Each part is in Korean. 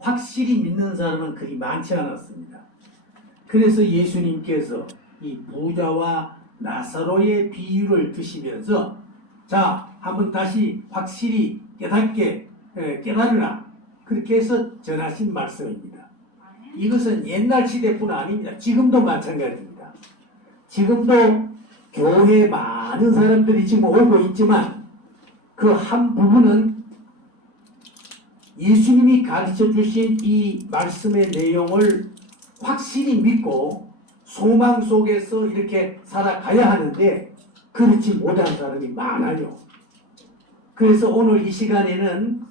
확실히 믿는 사람은 그리 많지 않았습니다. 그래서 예수님께서 이 부자와 나사로의 비유를 드시면서 자, 한번 다시 확실히 깨닫게 깨달으라. 그렇게 해서 전하신 말씀입니다. 이것은 옛날 시대뿐 아닙니다. 지금도 마찬가지입니다. 지금도 교회에 많은 사람들이 지금 오고 있지만 그 한 부분은 예수님이 가르쳐 주신 이 말씀의 내용을 확실히 믿고 소망 속에서 이렇게 살아가야 하는데 그렇지 못한 사람이 많아요. 그래서 오늘 이 시간에는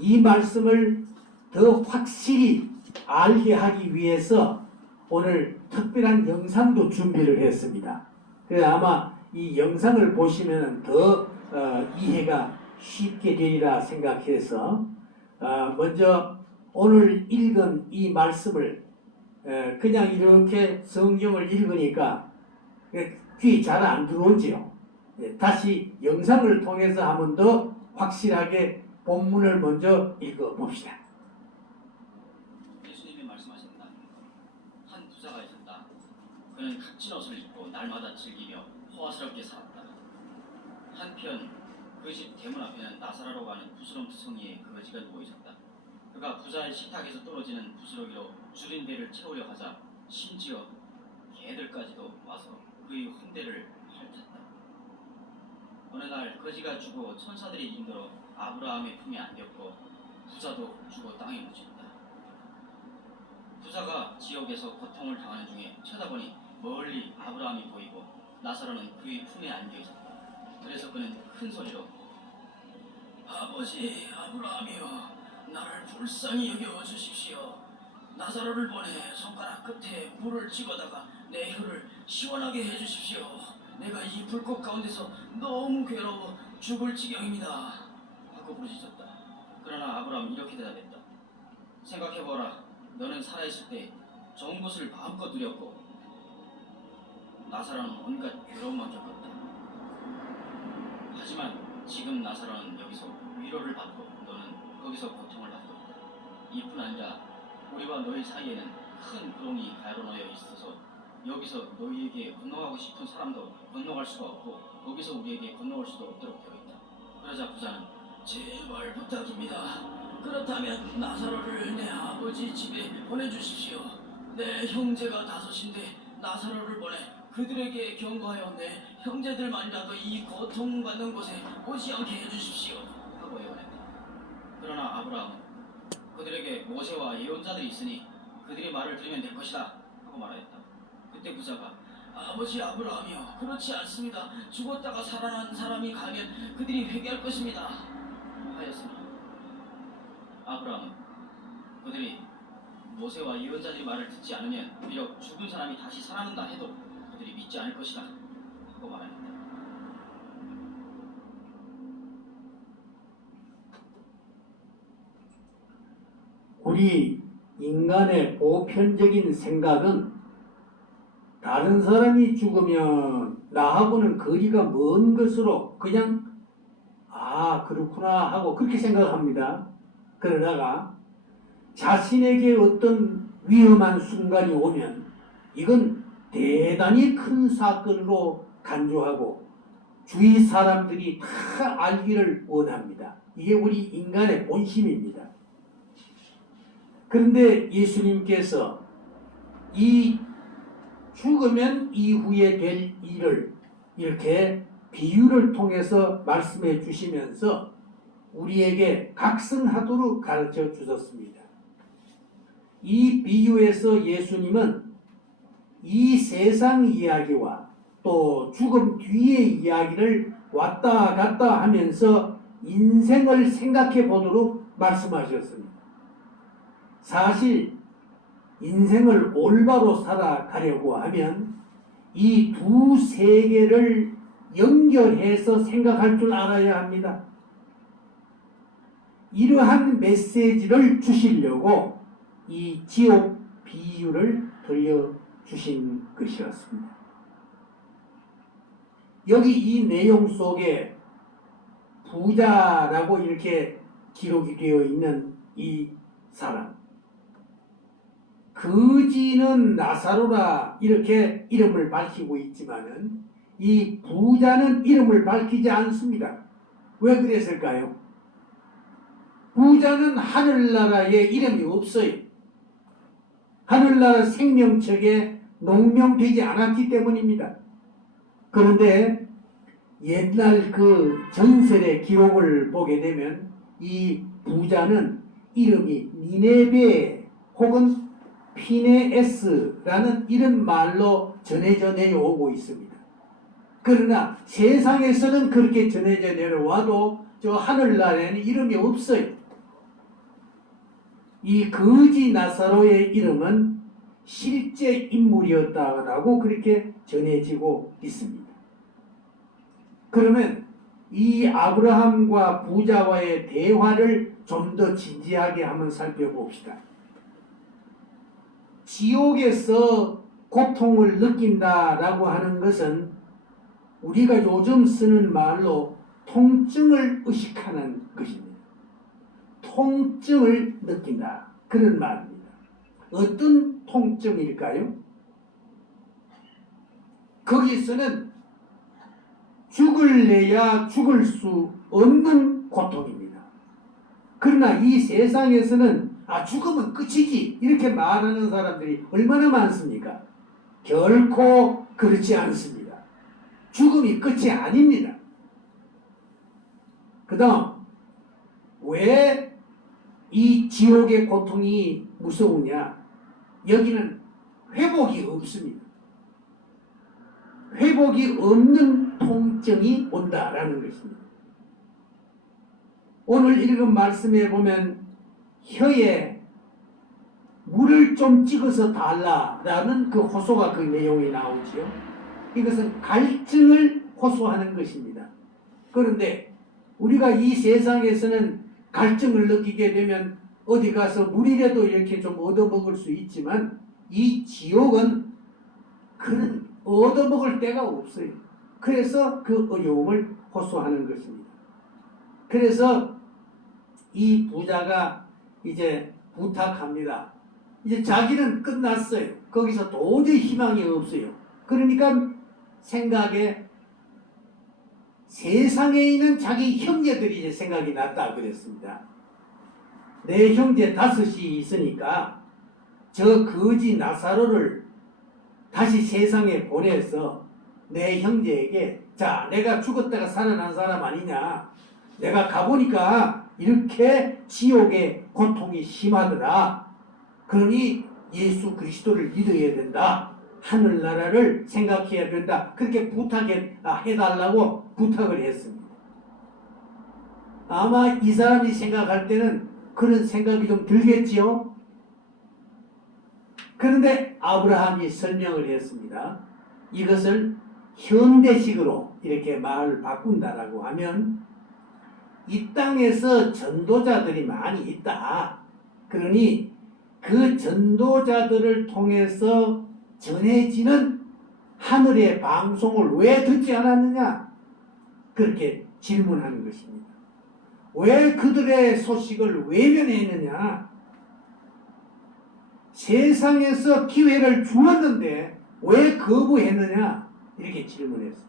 이 말씀을 더 확실히 알게 하기 위해서 오늘 특별한 영상도 준비를 했습니다. 그래서 아마 이 영상을 보시면 더 이해가 쉽게 되리라 생각해서 먼저 오늘 읽은 이 말씀을 그냥 이렇게 성경을 읽으니까 귀 잘 안 들어오지요. 다시 영상을 통해서 한 번 더 확실하게 본문을 먼저 읽어봅시다. 예수님이 말씀하셨다. 한 부자가 있었다. 그는 값진 옷을 입고 날마다 즐기며 호화스럽게 살았다. 한편 그 집 대문 앞에는 나사로라고 하는 부스럼프 성의의 거지가 누워 있었다. 그가 부자의 식탁에서 떨어지는 부스러기로 줄인 배를 채우려 하자 심지어 개들까지도 와서 그의 hun대를 핥았다. 어느 날 거지가 죽어 천사들이 힘들어 아브라함의 품에 안겼고 부자도 죽어 땅에 묻혔다. 부자가 지옥에서 고통을 당하는 중에 쳐다보니 멀리 아브라함이 보이고 나사로는 그의 품에 안겨 있었다. 그래서 그는 큰 소리로 아버지 아브라함이여 나를 불쌍히 여겨 주십시오. 나사로를 보내 손가락 끝에 물을 찍어다가 내 혀를 시원하게 해주십시오. 내가 이 불꽃 가운데서 너무 괴로워 죽을 지경입니다. 하고 부르짖었다. 그러나 아브라함이 이렇게 대답했다. 생각해보라. 너는 살아있을 때 좋은 것을 마음껏 누렸고 나사로는 온갖 괴로움만 겪었다. 하지만 지금 나사로는 여기서 위로를 받고 너는 거기서 고통을 받고 있다. 이뿐 아니라 우리와 너희 사이에는 큰 구렁이 가로놓여 있어서 여기서 너희에게 건너가고 싶은 사람도 건너갈 수가 없고 거기서 우리에게 건너올 수도 없도록 되어 있다. 그러자 부자는 제발 부탁입니다. 그렇다면 나사로를 내 아버지 집에 보내주십시오. 내 형제가 5인데 나사로를 보내 그들에게 경고하여 내 형제들만이라도 이 고통받는 곳에 오지 않게 해주십시오. 하고 애원했다. 그러나 아브라함은 그들에게 모세와 예언자들이 있으니 그들의 말을 들으면 될 것이다. 하고 말하였다. 그때 부자가 아버지 아브라함이여 그렇지 않습니다. 죽었다가 살아난 사람이 가면 그들이 회개할 것입니다. 하였으나 아브라함은 그들이 모세와 예언자들의 말을 듣지 않으면 비록 죽은 사람이 다시 살아난다 해도 그들이 믿지 않을 것이다 하고 말합니다. 우리 인간의 보편적인 생각은 다른 사람이 죽으면 나하고는 거리가 먼 것으로 그냥 그렇구나 하고 그렇게 생각합니다. 그러다가 자신에게 어떤 위험한 순간이 오면 이건 대단히 큰 사건으로 간주하고 주위 사람들이 다 알기를 원합니다. 이게 우리 인간의 본심입니다. 그런데 예수님께서 이 죽으면 이후에 될 일을 이렇게 비유를 통해서 말씀해 주시면서 우리에게 각성하도록 가르쳐 주셨습니다. 이 비유에서 예수님은 이 세상 이야기와 또 죽음 뒤의 이야기를 왔다 갔다 하면서 인생을 생각해 보도록 말씀하셨습니다. 사실 인생을 올바로 살아가려고 하면 이 두 세계를 연결해서 생각할 줄 알아야 합니다. 이러한 메시지를 주시려고 이 지옥 비유를 들려주신 것이었습니다. 여기 이 내용 속에 부자라고 이렇게 기록이 되어 있는 이 사람, 거지는 나사로라 이렇게 이름을 밝히고 있지만은 이 부자는 이름을 밝히지 않습니다. 왜 그랬을까요? 부자는 하늘나라에 이름이 없어요. 하늘나라 생명책에 농명되지 않았기 때문입니다. 그런데 옛날 그 전설의 기록을 보게 되면 이 부자는 이름이 니네베 혹은 피네에스라는 이런 말로 전해져 내려오고 있습니다. 그러나 세상에서는 그렇게 전해져 내려와도 저 하늘나라에는 이름이 없어요. 이 거지 나사로의 이름은 실제 인물이었다라고 그렇게 전해지고 있습니다. 그러면 이 아브라함과 부자와의 대화를 좀 더 진지하게 한번 살펴봅시다. 지옥에서 고통을 느낀다라고 하는 것은 우리가 요즘 쓰는 말로 통증을 의식하는 것입니다. 통증을 느낀다. 그런 말입니다. 어떤 통증일까요? 거기서는 죽을래야 죽을 수 없는 고통입니다. 그러나 이 세상에서는 죽으면 끝이지 이렇게 말하는 사람들이 얼마나 많습니까? 결코 그렇지 않습니다. 죽음이 끝이 아닙니다. 그 다음 왜 이 지옥의 고통이 무서우냐? 여기는 회복이 없습니다. 회복이 없는 통증이 온다라는 것입니다. 오늘 읽은 말씀에 보면 혀에 물을 좀 찍어서 달라라는 그 호소가 그 내용이 나오지요. 이것은 갈증을 호소하는 것입니다. 그런데 우리가 이 세상에서는 갈증을 느끼게 되면 어디 가서 물이라도 이렇게 좀 얻어먹을 수 있지만 이 지옥은 그런 얻어먹을 데가 없어요. 그래서 그 어려움을 호소하는 것입니다. 그래서 이 부자가 이제 부탁합니다. 이제 자기는 끝났어요. 거기서 도저히 희망이 없어요. 그러니까 생각에 세상에 있는 자기 형제들이 이제 생각이 났다 그랬습니다. 내 형제 5이 있으니까 저 거지 나사로를 다시 세상에 보내서 내 형제에게 자 내가 죽었다가 살아난 사람 아니냐, 내가 가보니까 이렇게 지옥의 고통이 심하더라, 그러니 예수 그리스도를 믿어야 된다, 하늘나라를 생각해야 된다, 그렇게 해달라고 부탁을 했습니다. 아마 이 사람이 생각할 때는 그런 생각이 좀 들겠지요. 그런데 아브라함이 설명을 했습니다. 이것을 현대식으로 이렇게 말을 바꾼다라고 하면 이 땅에서 전도자들이 많이 있다. 그러니 그 전도자들을 통해서 전해지는 하늘의 방송을 왜 듣지 않았느냐? 그렇게 질문하는 것입니다. 왜 그들의 소식을 외면했느냐? 세상에서 기회를 주었는데 왜 거부했느냐? 이렇게 질문했습니다.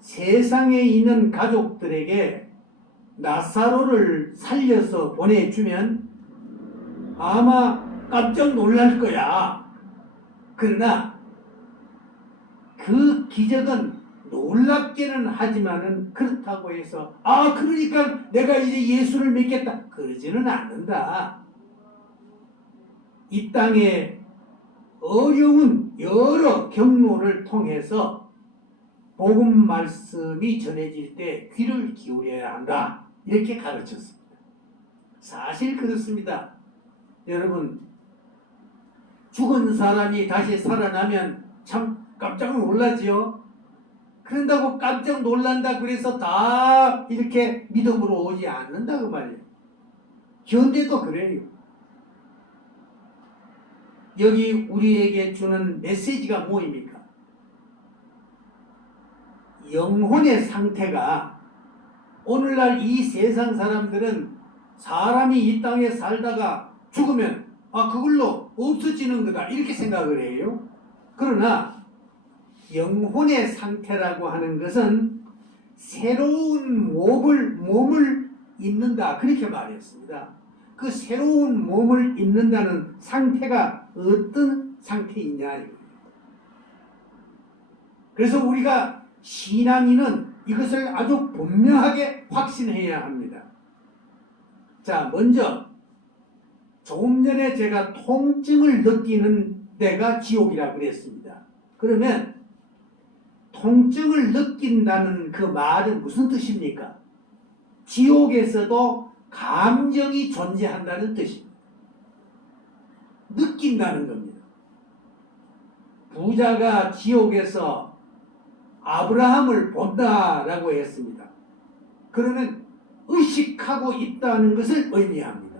세상에 있는 가족들에게 나사로를 살려서 보내주면 아마 깜짝 놀랄 거야. 그러나 그 기적은 놀랍게는 하지만은 그렇다고 해서 그러니까 내가 이제 예수를 믿겠다 그러지는 않는다. 이 땅에 어려운 여러 경로를 통해서 복음 말씀이 전해질 때 귀를 기울여야 한다. 이렇게 가르쳤습니다. 사실 그렇습니다. 여러분, 죽은 사람이 다시 살아나면 참 깜짝 놀라지요. 그런다고 깜짝 놀란다 그래서 다 이렇게 믿음으로 오지 않는다 그 말이에요. 현대도 그래요. 여기 우리에게 주는 메시지가 뭐입니까? 영혼의 상태가 오늘날 이 세상 사람들은 사람이 이 땅에 살다가 죽으면 그걸로 없어지는 거다 이렇게 생각을 해요. 그러나 영혼의 상태라고 하는 것은 새로운 몸을 입는다 그렇게 말했습니다. 그 새로운 몸을 입는다는 상태가 어떤 상태이냐 이거예요. 그래서 우리가 신앙인은 이것을 아주 분명하게 확신해야 합니다. 자, 먼저 조금 전에 제가 통증을 느끼는 데가 지옥이라고 그랬습니다. 그러면 통증을 느낀다는 그 말은 무슨 뜻입니까? 지옥에서도 감정이 존재한다는 뜻입니다. 느낀다는 겁니다. 부자가 지옥에서 아브라함을 본다라고 했습니다. 그러면 의식하고 있다는 것을 의미합니다.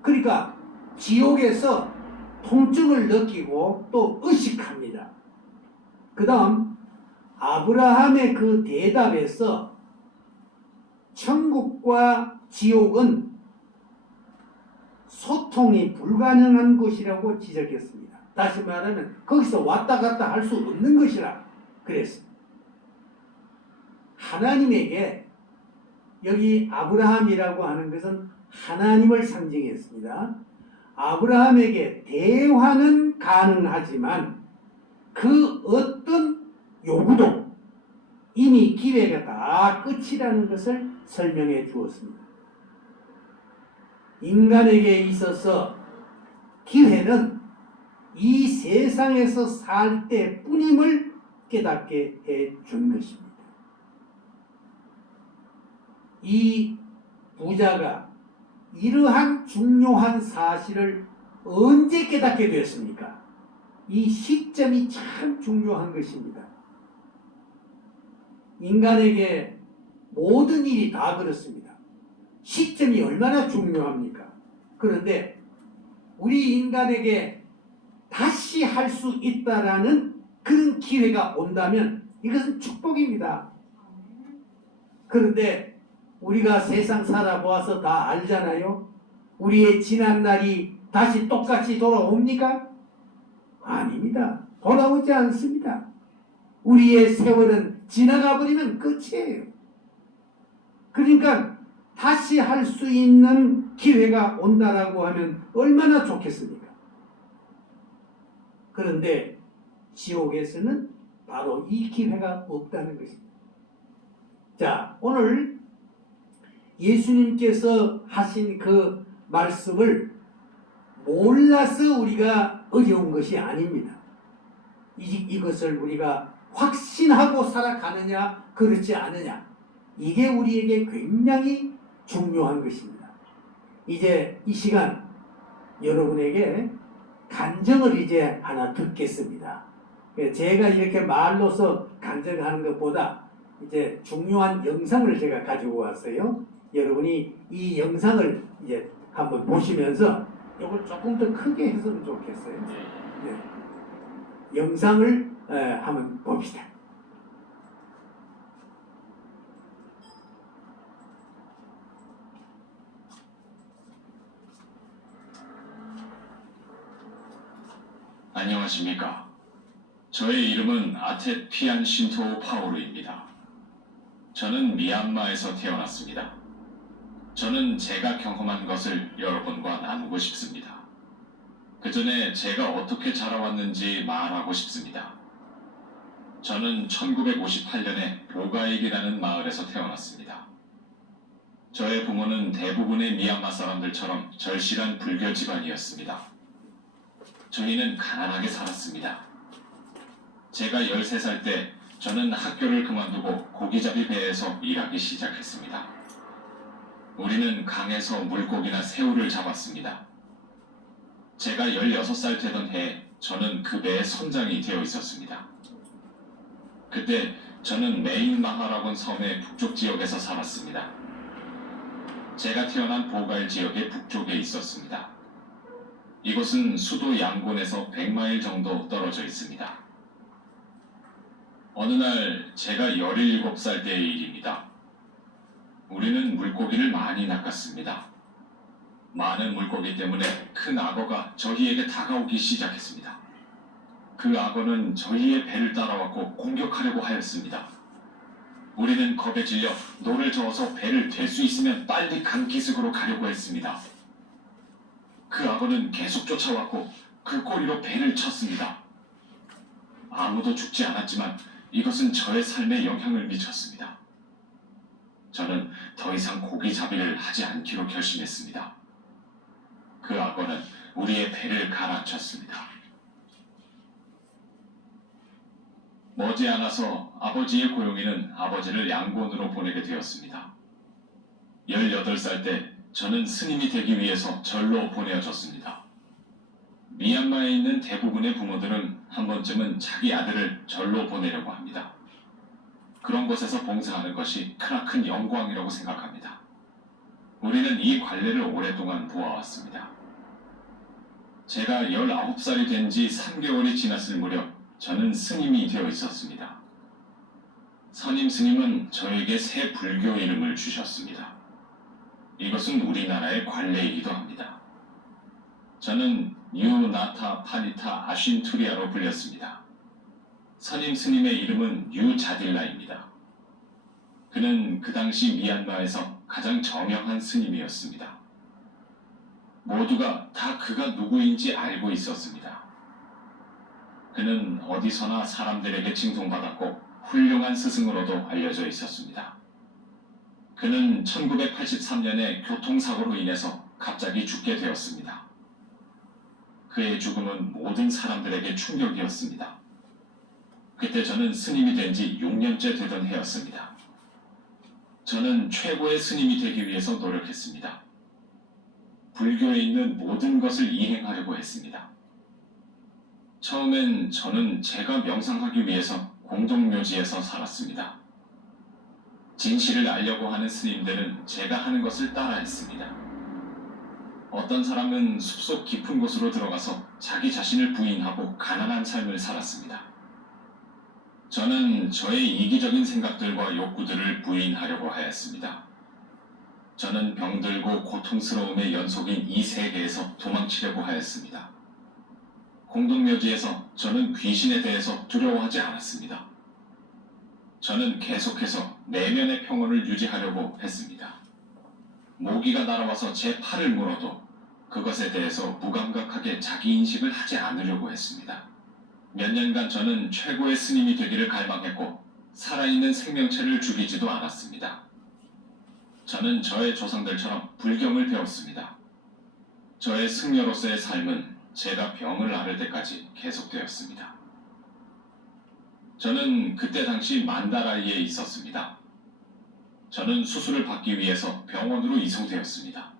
그러니까 지옥에서 통증을 느끼고 또 의식합니다. 그 다음 아브라함의 그 대답에서 천국과 지옥은 소통이 불가능한 곳이라고 지적했습니다. 다시 말하면 거기서 왔다 갔다 할 수 없는 것이라 그랬습니다. 하나님에게 여기 아브라함이라고 하는 것은 하나님을 상징했습니다. 아브라함에게 대화는 가능하지만 그 어떤 요구도 이미 기회가 다 끝이라는 것을 설명해 주었습니다. 인간에게 있어서 기회는 이 세상에서 살 때뿐임을 깨닫게 해 준 것입니다. 이 부자가 이러한 중요한 사실을 언제 깨닫게 되었습니까? 이 시점이 참 중요한 것입니다. 인간에게 모든 일이 다 그렇습니다. 시점이 얼마나 중요합니까? 그런데 우리 인간에게 다시 할 수 있다라는 그런 기회가 온다면 이것은 축복입니다. 그런데 우리가 세상 살아보아서 다 알잖아요. 우리의 지난 날이 다시 똑같이 돌아옵니까? 아닙니다. 돌아오지 않습니다. 우리의 세월은 지나가 버리면 끝이에요. 그러니까 다시 할 수 있는 기회가 온다라고 하면 얼마나 좋겠습니까? 그런데 지옥에서는 바로 이 기회가 없다는 것입니다. 자, 오늘 예수님께서 하신 그 말씀을 몰라서 우리가 어려운 것이 아닙니다. 이것을 우리가 확신하고 살아가느냐 그렇지 않느냐 이게 우리에게 굉장히 중요한 것입니다. 이제 이 시간 여러분에게 간증을 이제 하나 듣겠습니다. 제가 이렇게 말로서 간증하는 것보다 이제 중요한 영상을 제가 가지고 왔어요. 여러분이 이 영상을 이제 한번 보시면서 이걸 조금 더 크게 했으면 좋겠어요. 네. 영상을 한번 봅시다. 안녕하십니까. 저의 이름은 아텟 피안 신토 파오르입니다. 저는 미얀마에서 태어났습니다. 저는 제가 경험한 것을 여러분과 나누고 싶습니다. 그 전에 제가 어떻게 자라왔는지 말하고 싶습니다. 저는 1958년에 보가익이라는 마을에서 태어났습니다. 저의 부모는 대부분의 미얀마 사람들처럼 절실한 불교 집안이었습니다. 저희는 가난하게 살았습니다. 제가 13살 때 저는 학교를 그만두고 고기잡이 배에서 일하기 시작했습니다. 우리는 강에서 물고기나 새우를 잡았습니다. 제가 16살 되던 해에 저는 그 배의 선장이 되어 있었습니다. 그때 저는 메인마하라곤 섬의 북쪽 지역에서 살았습니다. 제가 태어난 보갈 지역의 북쪽에 있었습니다. 이곳은 수도 양곤에서 100마일 정도 떨어져 있습니다. 어느 날 제가 17살 때의 일입니다. 우리는 물고기를 많이 낚았습니다. 많은 물고기 때문에 큰 악어가 저희에게 다가오기 시작했습니다. 그 악어는 저희의 배를 따라왔고 공격하려고 하였습니다. 우리는 겁에 질려 노를 저어서 배를 댈 수 있으면 빨리 강기슭으로 가려고 했습니다. 그 악어는 계속 쫓아왔고 그 꼬리로 배를 쳤습니다. 아무도 죽지 않았지만 이것은 저의 삶에 영향을 미쳤습니다. 저는 더 이상 고기잡이를 하지 않기로 결심했습니다. 그 악어는 우리의 배를 가라앉혔습니다. 머지않아서 아버지의 고용이는 아버지를 양곤으로 보내게 되었습니다. 18살 때 저는 스님이 되기 위해서 절로 보내어졌습니다. 미얀마에 있는 대부분의 부모들은 한 번쯤은 자기 아들을 절로 보내려고 합니다. 그런 곳에서 봉사하는 것이 크나큰 영광이라고 생각합니다. 우리는 이 관례를 오랫동안 보아왔습니다. 제가 19살이 된 지 3개월이 지났을 무렵 저는 스님이 되어 있었습니다. 선임 스님은 저에게 새 불교 이름을 주셨습니다. 이것은 우리나라의 관례이기도 합니다. 저는 유나타 파니타 아신투리아로 불렸습니다. 선임 스님의 이름은 유자딜라입니다. 그는 그 당시 미얀마에서 가장 저명한 스님이었습니다. 모두가 다 그가 누구인지 알고 있었습니다. 그는 어디서나 사람들에게 칭송받았고 훌륭한 스승으로도 알려져 있었습니다. 그는 1983년에 교통사고로 인해서 갑자기 죽게 되었습니다. 그의 죽음은 모든 사람들에게 충격이었습니다. 그때 저는 스님이 된 지 6년째 되던 해였습니다. 저는 최고의 스님이 되기 위해서 노력했습니다. 불교에 있는 모든 것을 이행하려고 했습니다. 처음엔 저는 제가 명상하기 위해서 공동묘지에서 살았습니다. 진실을 알려고 하는 스님들은 제가 하는 것을 따라했습니다. 어떤 사람은 숲속 깊은 곳으로 들어가서 자기 자신을 부인하고 가난한 삶을 살았습니다. 저는 저의 이기적인 생각들과 욕구들을 부인하려고 하였습니다. 저는 병들고 고통스러움의 연속인 이 세계에서 도망치려고 하였습니다. 공동묘지에서 저는 귀신에 대해서 두려워하지 않았습니다. 저는 계속해서 내면의 평온을 유지하려고 했습니다. 모기가 날아와서 제 팔을 물어도 그것에 대해서 무감각하게 자기인식을 하지 않으려고 했습니다. 몇 년간 저는 최고의 스님이 되기를 갈망했고 살아있는 생명체를 죽이지도 않았습니다. 저는 저의 조상들처럼 불경을 배웠습니다. 저의 승려로서의 삶은 제가 병을 앓을 때까지 계속되었습니다. 저는 그때 당시 만다라이에 있었습니다. 저는 수술을 받기 위해서 병원으로 이송되었습니다.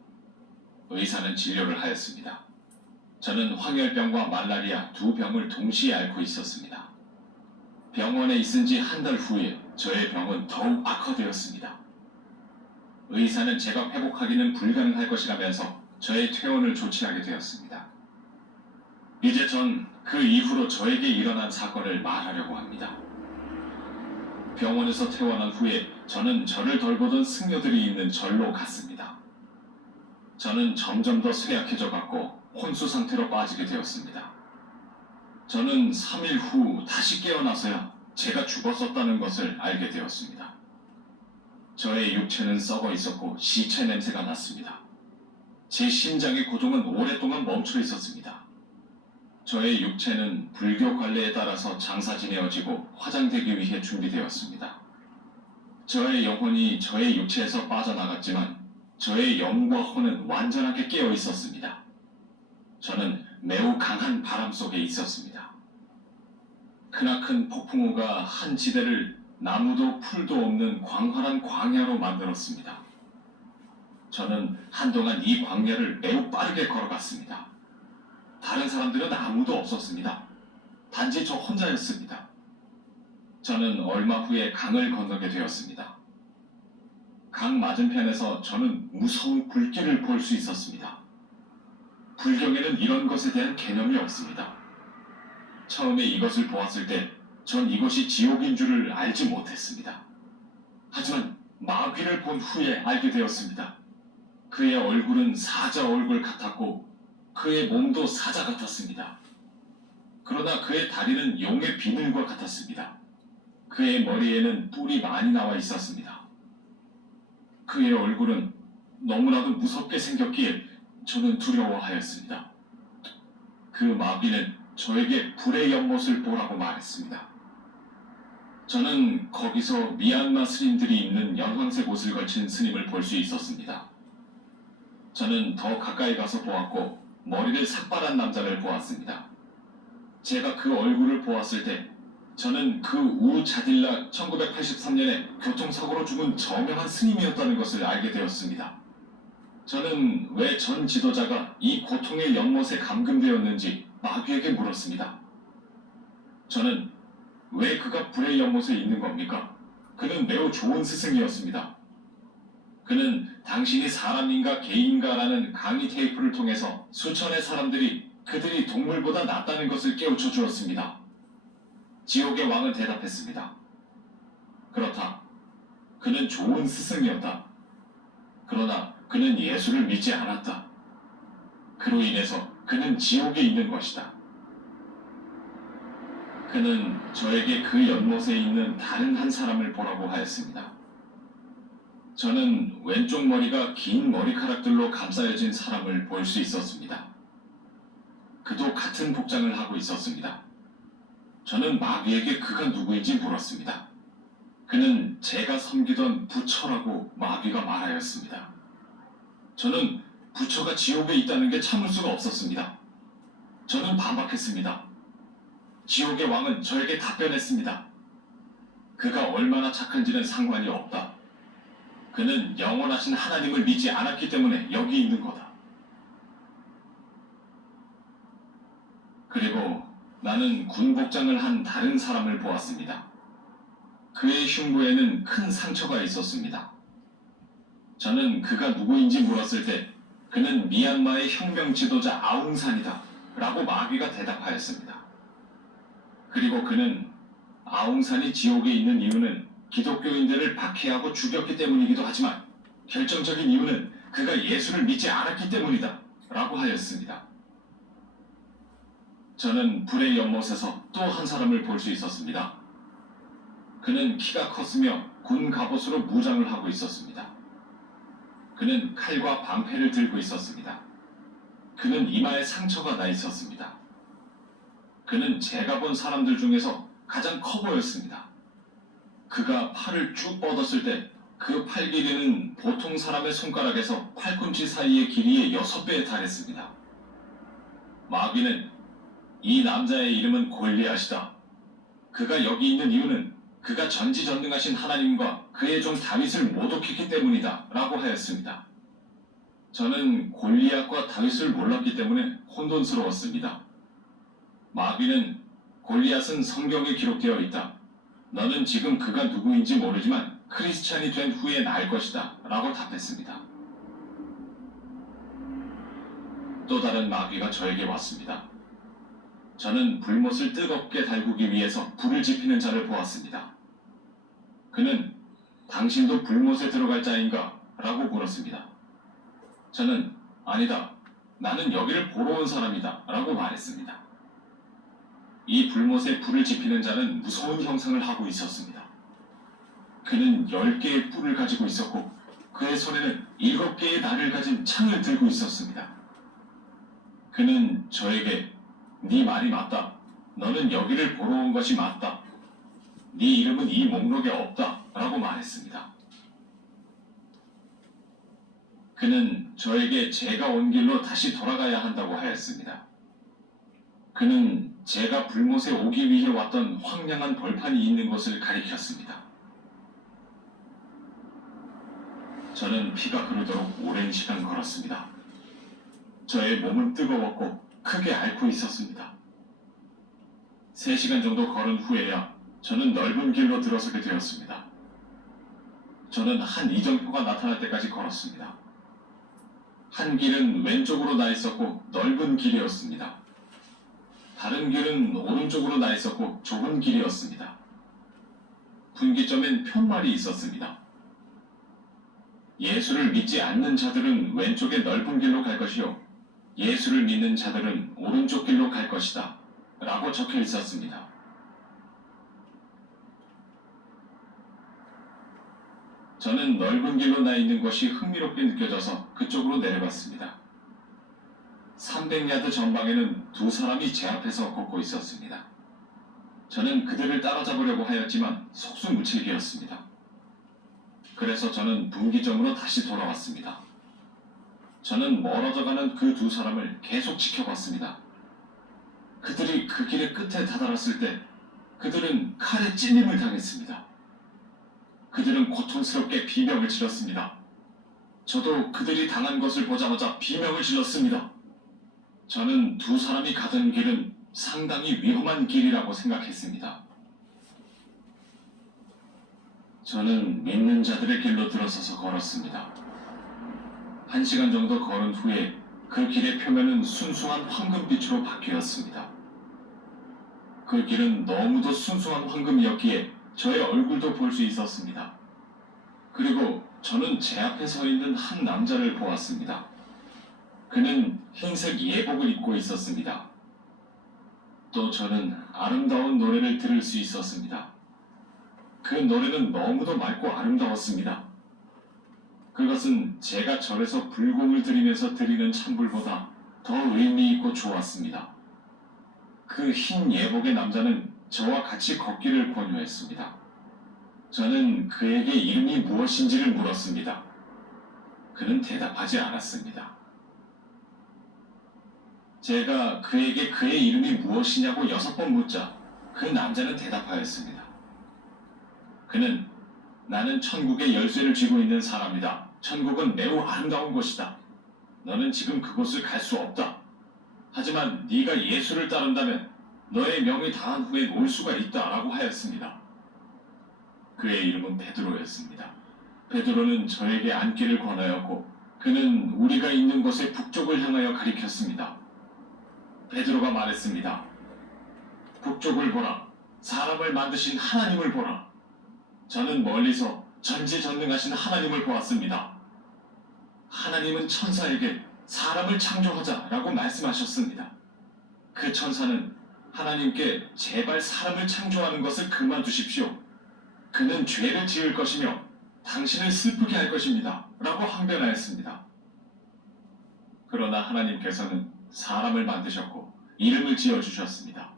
의사는 진료를 하였습니다. 저는 황열병과 말라리아 두 병을 동시에 앓고 있었습니다. 병원에 있은 지 한 달 후에 저의 병은 더욱 악화되었습니다. 의사는 제가 회복하기는 불가능할 것이라면서 저의 퇴원을 조치하게 되었습니다. 이제 전 그 이후로 저에게 일어난 사건을 말하려고 합니다. 병원에서 퇴원한 후에 저는 저를 돌보던 승려들이 있는 절로 갔습니다. 저는 점점 더 쇠약해져 갔고 혼수 상태로 빠지게 되었습니다. 저는 3일 후 다시 깨어나서야 제가 죽었었다는 것을 알게 되었습니다. 저의 육체는 썩어 있었고 시체 냄새가 났습니다. 제 심장의 고동은 오랫동안 멈춰 있었습니다. 저의 육체는 불교 관례에 따라서 장사 지내어지고 화장되기 위해 준비되었습니다. 저의 영혼이 저의 육체에서 빠져나갔지만 저의 영과 혼은 완전하게 깨어 있었습니다. 저는 매우 강한 바람 속에 있었습니다. 크나큰 폭풍우가 한 지대를 나무도 풀도 없는 광활한 광야로 만들었습니다. 저는 한동안 이 광야를 매우 빠르게 걸어갔습니다. 다른 사람들은 아무도 없었습니다. 단지 저 혼자였습니다. 저는 얼마 후에 강을 건너게 되었습니다. 강 맞은편에서 저는 무서운 불길을 볼 수 있었습니다. 불경에는 이런 것에 대한 개념이 없습니다. 처음에 이것을 보았을 때 전 이것이 지옥인 줄을 알지 못했습니다. 하지만 마귀를 본 후에 알게 되었습니다. 그의 얼굴은 사자 얼굴 같았고 그의 몸도 사자 같았습니다. 그러나 그의 다리는 용의 비늘과 같았습니다. 그의 머리에는 뿔이 많이 나와 있었습니다. 그의 얼굴은 너무나도 무섭게 생겼기에 저는 두려워하였습니다. 그 마귀는 저에게 불의 연못을 보라고 말했습니다. 저는 거기서 미얀마 스님들이 입는 연황색 옷을 걸친 스님을 볼 수 있었습니다. 저는 더 가까이 가서 보았고 머리를 삭발한 남자를 보았습니다. 제가 그 얼굴을 보았을 때 저는 그 우자딜라 1983년에 교통사고로 죽은 저명한 스님이었다는 것을 알게 되었습니다. 저는 왜 전 지도자가 이 고통의 연못에 감금되었는지 마귀에게 물었습니다. 저는 왜 그가 불의 연못에 있는 겁니까? 그는 매우 좋은 스승이었습니다. 그는 당신이 사람인가 개인가라는 강의 테이프를 통해서 수천의 사람들이 그들이 동물보다 낫다는 것을 깨우쳐 주었습니다. 지옥의 왕은 대답했습니다. 그렇다. 그는 좋은 스승이었다. 그러나 그는 예수를 믿지 않았다. 그로 인해서 그는 지옥에 있는 것이다. 그는 저에게 그 연못에 있는 다른 한 사람을 보라고 하였습니다. 저는 왼쪽 머리가 긴 머리카락들로 감싸여진 사람을 볼 수 있었습니다. 그도 같은 복장을 하고 있었습니다. 저는 마귀에게 그가 누구인지 물었습니다. 그는 제가 섬기던 부처라고 마귀가 말하였습니다. 저는 부처가 지옥에 있다는 게 참을 수가 없었습니다. 저는 반박했습니다. 지옥의 왕은 저에게 답변했습니다. 그가 얼마나 착한지는 상관이 없다. 그는 영원하신 하나님을 믿지 않았기 때문에 여기 있는 거다. 그리고 나는 군복장을 한 다른 사람을 보았습니다. 그의 흉부에는 큰 상처가 있었습니다. 저는 그가 누구인지 물었을 때 그는 미얀마의 혁명 지도자 아웅산이다 라고 마귀가 대답하였습니다. 그리고 그는 아웅산이 지옥에 있는 이유는 기독교인들을 박해하고 죽였기 때문이기도 하지만 결정적인 이유는 그가 예수를 믿지 않았기 때문이다 라고 하였습니다. 저는 불의 연못에서 또 한 사람을 볼 수 있었습니다. 그는 키가 컸으며 군 갑옷으로 무장을 하고 있었습니다. 그는 칼과 방패를 들고 있었습니다. 그는 이마에 상처가 나 있었습니다. 그는 제가 본 사람들 중에서 가장 커 보였습니다. 그가 팔을 쭉 뻗었을 때 그 팔 길이는 보통 사람의 손가락에서 팔꿈치 사이의 길이의 6배에 달했습니다. 마귀는 이 남자의 이름은 골리앗이다. 그가 여기 있는 이유는 그가 전지전능하신 하나님과 그의 종 다윗을 모독했기 때문이다 라고 하였습니다. 저는 골리앗과 다윗을 몰랐기 때문에 혼돈스러웠습니다. 마귀는 골리앗은 성경에 기록되어 있다. 너는 지금 그가 누구인지 모르지만 크리스찬이 된 후에 날 것이다 라고 답했습니다. 또 다른 마귀가 저에게 왔습니다. 저는 불못을 뜨겁게 달구기 위해서 불을 지피는 자를 보았습니다. 그는 당신도 불못에 들어갈 자인가? 라고 물었습니다. 저는 아니다. 나는 여기를 보러 온 사람이다. 라고 말했습니다. 이 불못에 불을 지피는 자는 무서운 형상을 하고 있었습니다. 그는 10개의 뿔을 가지고 있었고 그의 손에는 7개의 날을 가진 창을 들고 있었습니다. 그는 저에게 네 말이 맞다. 너는 여기를 보러 온 것이 맞다. 네 이름은 이 목록에 없다. 라고 말했습니다. 그는 저에게 제가 온 길로 다시 돌아가야 한다고 하였습니다. 그는 제가 불못에 오기 위해 왔던 황량한 벌판이 있는 곳을 가리켰습니다. 저는 피가 흐르도록 오랜 시간 걸었습니다. 저의 몸은 뜨거웠고 크게 앓고 있었습니다. 3시간 정도 걸은 후에야 저는 넓은 길로 들어서게 되었습니다. 저는 한 이정표가 나타날 때까지 걸었습니다. 한 길은 왼쪽으로 나 있었고 넓은 길이었습니다. 다른 길은 오른쪽으로 나 있었고 좁은 길이었습니다. 분기점엔 편말이 있었습니다. 예수를 믿지 않는 자들은 왼쪽의 넓은 길로 갈 것이요 예수를 믿는 자들은 오른쪽 길로 갈 것이다 라고 적혀 있었습니다. 저는 넓은 길로 나 있는 것이 흥미롭게 느껴져서 그쪽으로 내려갔습니다. 300야드 전방에는 두 사람이 제 앞에서 걷고 있었습니다. 저는 그들을 따라잡으려고 하였지만 속수무책이었습니다. 그래서 저는 분기점으로 다시 돌아왔습니다. 저는 멀어져가는 그 두 사람을 계속 지켜봤습니다. 그들이 그 길의 끝에 다다랐을 때 그들은 칼에 찔림을 당했습니다. 그들은 고통스럽게 비명을 질렀습니다. 저도 그들이 당한 것을 보자마자 비명을 질렀습니다. 저는 두 사람이 가던 길은 상당히 위험한 길이라고 생각했습니다. 저는 믿는 자들의 길로 들어서서 걸었습니다. 1시간 정도 걸은 후에 그 길의 표면은 순수한 황금빛으로 바뀌었습니다. 그 길은 너무도 순수한 황금이었기에 저의 얼굴도 볼 수 있었습니다. 그리고 저는 제 앞에 서 있는 한 남자를 보았습니다. 그는 흰색 예복을 입고 있었습니다. 또 저는 아름다운 노래를 들을 수 있었습니다. 그 노래는 너무도 맑고 아름다웠습니다. 그것은 제가 절에서 불공을 드리면서 드리는 찬불보다 더 의미 있고 좋았습니다. 그 흰 예복의 남자는 저와 같이 걷기를 권유했습니다. 저는 그에게 이름이 무엇인지를 물었습니다. 그는 대답하지 않았습니다. 제가 그에게 그의 이름이 무엇이냐고 6번 묻자 그 남자는 대답하였습니다. 그는 나는 천국의 열쇠를 쥐고 있는 사람이다. 천국은 매우 아름다운 곳이다. 너는 지금 그곳을 갈 수 없다. 하지만 네가 예수를 따른다면 너의 명이 다한 후에 올 수가 있다 라고 하였습니다. 그의 이름은 베드로였습니다. 베드로는 저에게 앉기를 권하였고 그는 우리가 있는 곳의 북쪽을 향하여 가리켰습니다. 베드로가 말했습니다. 북쪽을 보라. 사람을 만드신 하나님을 보라. 저는 멀리서 전지전능하신 하나님을 보았습니다. 하나님은 천사에게 사람을 창조하자라고 말씀하셨습니다. 그 천사는 하나님께 제발 사람을 창조하는 것을 그만두십시오. 그는 죄를 지을 것이며 당신을 슬프게 할 것입니다. 라고 항변하였습니다. 그러나 하나님께서는 사람을 만드셨고 이름을 지어주셨습니다.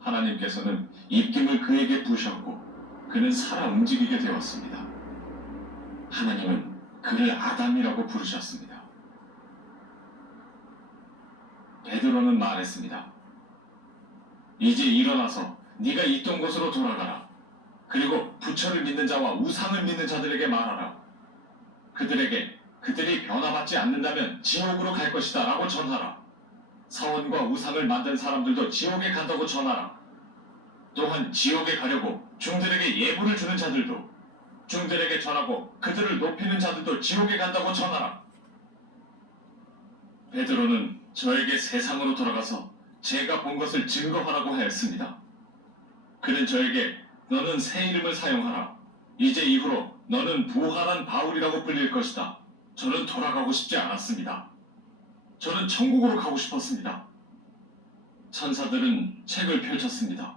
하나님께서는 입김을 그에게 부으셨고 그는 살아 움직이게 되었습니다. 하나님은 그를 아담이라고 부르셨습니다. 베드로는 말했습니다. 이제 일어나서 네가 있던 곳으로 돌아가라. 그리고 부처를 믿는 자와 우상을 믿는 자들에게 말하라. 그들에게 그들이 변화받지 않는다면 지옥으로 갈 것이다 라고 전하라. 사원과 우상을 만든 사람들도 지옥에 간다고 전하라. 또한 지옥에 가려고 종들에게 예물을 주는 자들도 종들에게 전하고 그들을 높이는 자들도 지옥에 간다고 전하라. 베드로는 저에게 세상으로 돌아가서 제가 본 것을 증거하라고 하였습니다. 그는 저에게 너는 새 이름을 사용하라. 이제 이후로 너는 부활한 바울이라고 불릴 것이다. 저는 돌아가고 싶지 않았습니다. 저는 천국으로 가고 싶었습니다. 천사들은 책을 펼쳤습니다.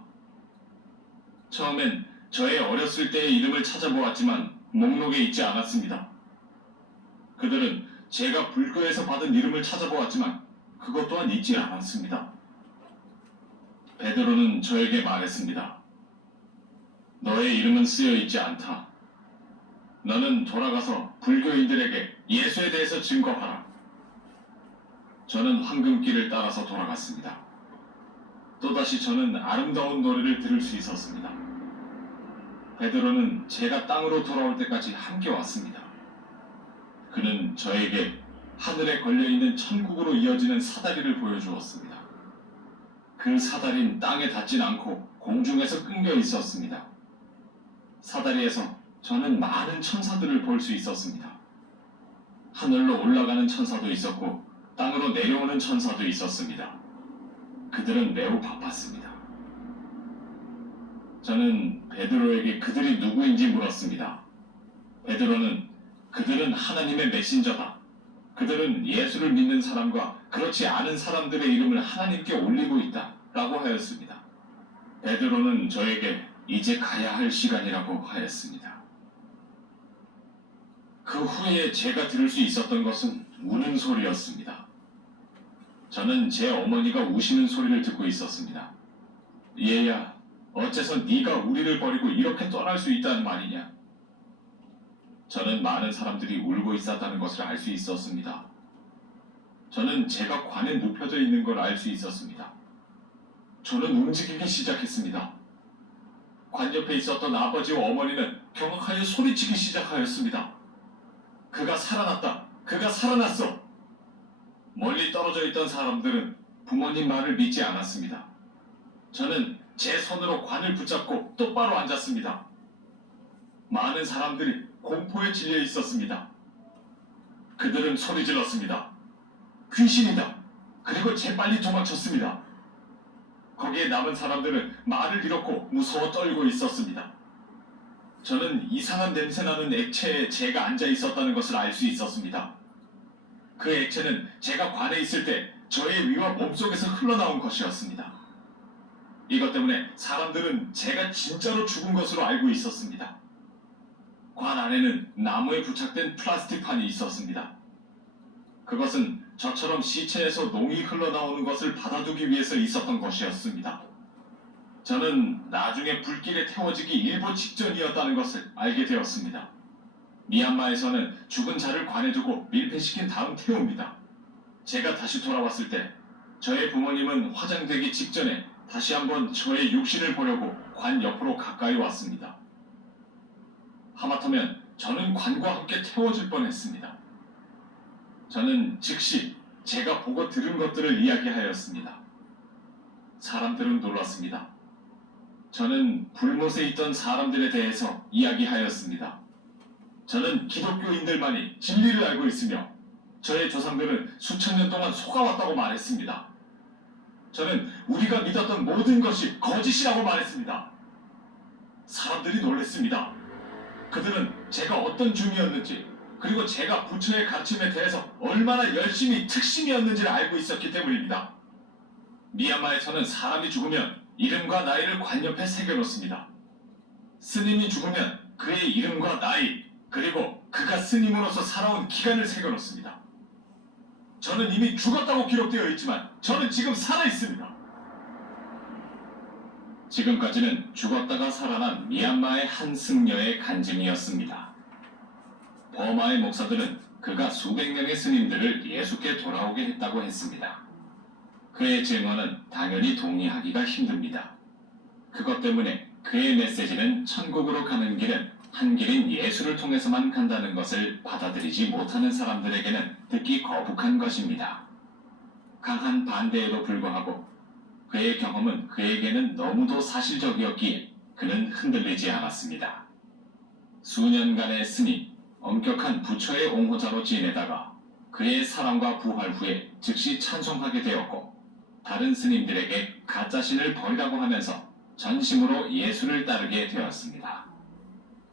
처음엔 저의 어렸을 때의 이름을 찾아보았지만 목록에 있지 않았습니다. 그들은 제가 불교에서 받은 이름을 찾아보았지만 그것 또한 있지 않았습니다. 베드로는 저에게 말했습니다. 너의 이름은 쓰여 있지 않다. 너는 돌아가서 불교인들에게 예수에 대해서 증거하라. 저는 황금길을 따라서 돌아갔습니다. 또다시 저는 아름다운 노래를 들을 수 있었습니다. 베드로는 제가 땅으로 돌아올 때까지 함께 왔습니다. 그는 저에게 하늘에 걸려있는 천국으로 이어지는 사다리를 보여주었습니다. 그 사다리는 땅에 닿진 않고 공중에서 끊겨 있었습니다. 사다리에서 저는 많은 천사들을 볼 수 있었습니다. 하늘로 올라가는 천사도 있었고 땅으로 내려오는 천사도 있었습니다. 그들은 매우 바빴습니다. 저는 베드로에게 그들이 누구인지 물었습니다. 베드로는 그들은 하나님의 메신저다. 그들은 예수를 믿는 사람과 그렇지 않은 사람들의 이름을 하나님께 올리고 있다. 라고 하였습니다. 베드로는 저에게 이제 가야 할 시간이라고 하였습니다. 그 후에 제가 들을 수 있었던 것은 우는 소리였습니다. 저는 제 어머니가 우시는 소리를 듣고 있었습니다. 얘야, 어째서 네가 우리를 버리고 이렇게 떠날 수 있다는 말이냐? 저는 많은 사람들이 울고 있었다는 것을 알 수 있었습니다. 저는 제가 관에 눕혀져 있는 걸 알 수 있었습니다. 저는 움직이기 시작했습니다. 관 옆에 있었던 아버지와 어머니는 경악하여 소리치기 시작하였습니다. 그가 살아났다. 그가 살아났어. 멀리 떨어져 있던 사람들은 부모님 말을 믿지 않았습니다. 저는 제 손으로 관을 붙잡고 똑바로 앉았습니다. 많은 사람들이 공포에 질려 있었습니다. 그들은 소리 질렀습니다. 귀신이다. 그리고 재빨리 도망쳤습니다. 거기에 남은 사람들은 말을 잃었고 무서워 떨고 있었습니다. 저는 이상한 냄새나는 액체에 제가 앉아 있었다는 것을 알 수 있었습니다. 그 액체는 제가 관에 있을 때 저의 위와 몸속에서 흘러나온 것이었습니다. 이것 때문에 사람들은 제가 진짜로 죽은 것으로 알고 있었습니다. 관 안에는 나무에 부착된 플라스틱 판이 있었습니다. 그것은 저처럼 시체에서 농이 흘러나오는 것을 받아두기 위해서 있었던 것이었습니다. 저는 나중에 불길에 태워지기 일보 직전이었다는 것을 알게 되었습니다. 미얀마에서는 죽은 자를 관에 두고 밀폐시킨 다음 태웁니다. 제가 다시 돌아왔을 때 저의 부모님은 화장되기 직전에 다시 한번 저의 육신을 보려고 관 옆으로 가까이 왔습니다. 하마터면 저는 관과 함께 태워질 뻔했습니다. 저는 즉시 제가 보고 들은 것들을 이야기하였습니다. 사람들은 놀랐습니다. 저는 불못에 있던 사람들에 대해서 이야기하였습니다. 저는 기독교인들만이 진리를 알고 있으며 저의 조상들은 수천 년 동안 속아왔다고 말했습니다. 저는 우리가 믿었던 모든 것이 거짓이라고 말했습니다. 사람들이 놀랐습니다. 그들은 제가 어떤 중이었는지 그리고 제가 부처의 가르침에 대해서 얼마나 열심히 특심이었는지를 알고 있었기 때문입니다. 미얀마에서는 사람이 죽으면 이름과 나이를 관 옆에 새겨놓습니다. 스님이 죽으면 그의 이름과 나이 그리고 그가 스님으로서 살아온 기간을 새겨놓습니다. 저는 이미 죽었다고 기록되어 있지만 저는 지금 살아있습니다. 지금까지는 죽었다가 살아난 미얀마의 한 승려의 간증이었습니다. 버마의 목사들은 그가 수백 명의 스님들을 예수께 돌아오게 했다고 했습니다. 그의 증언은 당연히 동의하기가 힘듭니다. 그것 때문에 그의 메시지는 천국으로 가는 길은 한 길인 예수를 통해서만 간다는 것을 받아들이지 못하는 사람들에게는 듣기 거북한 것입니다. 강한 반대에도 불구하고 그의 경험은 그에게는 너무도 사실적이었기에 그는 흔들리지 않았습니다. 수년간의 스님, 엄격한 부처의 옹호자로 지내다가 그의 사랑과 부활 후에 즉시 찬송하게 되었고 다른 스님들에게 가짜신을 버리라고 하면서 전심으로 예수를 따르게 되었습니다.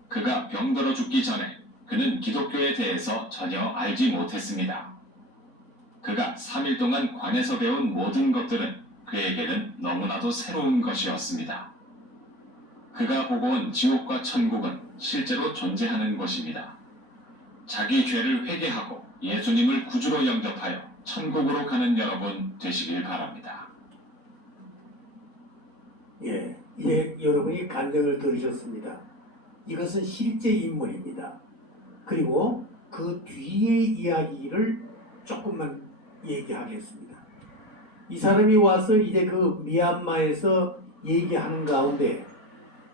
그가 병들어 죽기 전에 그는 기독교에 대해서 전혀 알지 못했습니다. 그가 3일 동안 관에서 배운 모든 것들은 그에게는 너무나도 새로운 것이었습니다. 그가 보고 온 지옥과 천국은 실제로 존재하는 곳입니다. 자기 죄를 회개하고 예수님을 구주로 영접하여 천국으로 가는 여러분 되시길 바랍니다. 예, 이제 여러분이 간증을 들으셨습니다. 이것은 실제 인물입니다. 그리고 그 뒤의 이야기를 조금만 얘기하겠습니다. 이 사람이 와서 이제 그 미얀마에서 얘기하는 가운데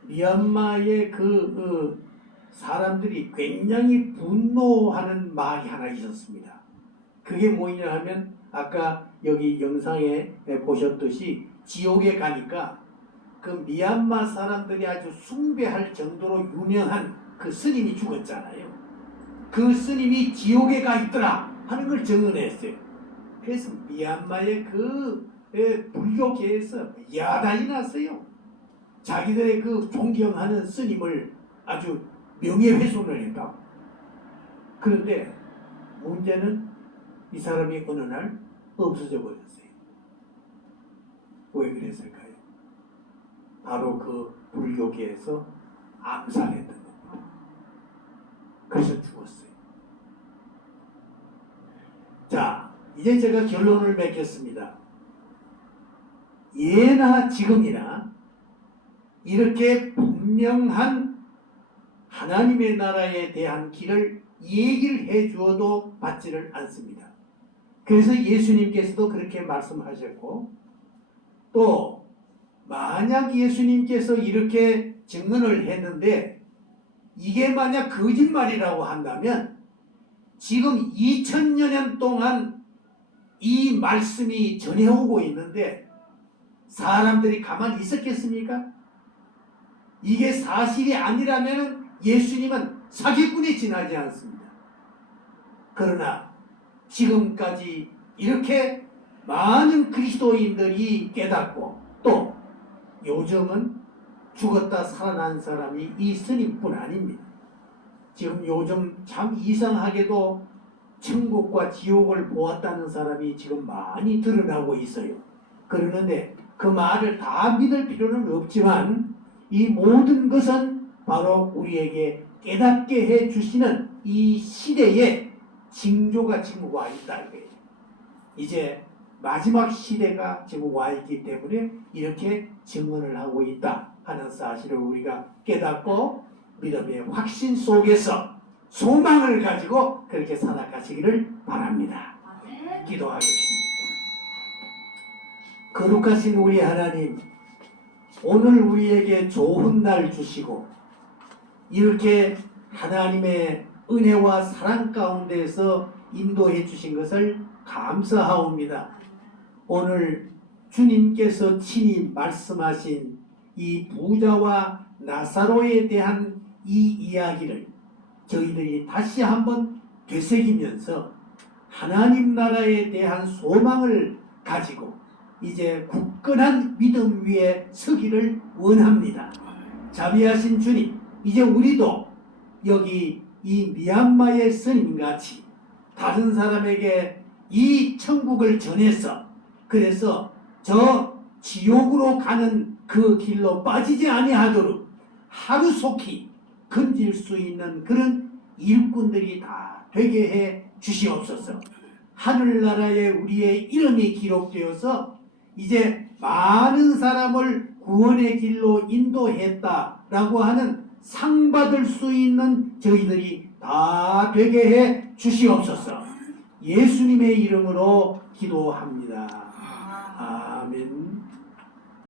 미얀마의 그 사람들이 굉장히 분노하는 말이 하나 있었습니다. 그게 뭐냐 하면 아까 여기 영상에 보셨듯이 지옥에 가니까 그 미얀마 사람들이 아주 숭배할 정도로 유명한 그 스님이 죽었잖아요. 그 스님이 지옥에 가 있더라 하는 걸 증언했어요. 그래서 미얀마의 그 불교계에서 야단이 났어요. 자기들의 그 존경하는 스님을 아주 명예훼손을 했다고. 그런데 문제는 이 사람이 어느 날 없어져 버렸어요. 왜 그랬을까요? 바로 그 불교계에서 암살했던 겁니다. 그래서 죽었어요. 자, 이제 제가 결론을 맺겠습니다. 예나 지금이나 이렇게 분명한 하나님의 나라에 대한 길을 얘기를 해 주어도 받지를 않습니다. 그래서 예수님께서도 그렇게 말씀하셨고, 또 만약 예수님께서 이렇게 증언을 했는데 이게 만약 거짓말이라고 한다면 지금 2000년 동안 이 말씀이 전해오고 있는데 사람들이 가만히 있었겠습니까? 이게 사실이 아니라면 예수님은 사기꾼에 지나지 않습니다. 그러나 지금까지 이렇게 많은 그리스도인들이 깨닫고 또 요즘은 죽었다 살아난 사람이 이 스님뿐 아닙니다. 지금 요즘 참 이상하게도 천국과 지옥을 보았다는 사람이 지금 많이 드러나고 있어요. 그러는데 그 말을 다 믿을 필요는 없지만 이 모든 것은 바로 우리에게 깨닫게 해 주시는 이 시대에 징조가 지금 와 있다 이거예요. 이제 마지막 시대가 지금 와 있기 때문에 이렇게 증언을 하고 있다 하는 사실을 우리가 깨닫고 믿음의 확신 속에서 소망을 가지고 그렇게 살아가시기를 바랍니다. 기도하겠습니다. 거룩하신 우리 하나님, 오늘 우리에게 좋은 날 주시고 이렇게 하나님의 은혜와 사랑 가운데서 인도해 주신 것을 감사하옵니다. 오늘 주님께서 친히 말씀하신 이 부자와 나사로에 대한 이 이야기를 저희들이 다시 한번 되새기면서 하나님 나라에 대한 소망을 가지고 이제 굳건한 믿음 위에 서기를 원합니다. 자비하신 주님, 이제 우리도 여기 이 미얀마의 스님같이 다른 사람에게 이 천국을 전해서 그래서 저 지옥으로 가는 그 길로 빠지지 아니하도록 하루속히 건질 수 있는 그런 일꾼들이 다 되게 해 주시옵소서. 하늘나라에 우리의 이름이 기록되어서 이제 많은 사람을 구원의 길로 인도했다라고 하는 상 받을 수 있는 저희들이 다 되게 해 주시옵소서. 예수님의 이름으로 기도합니다.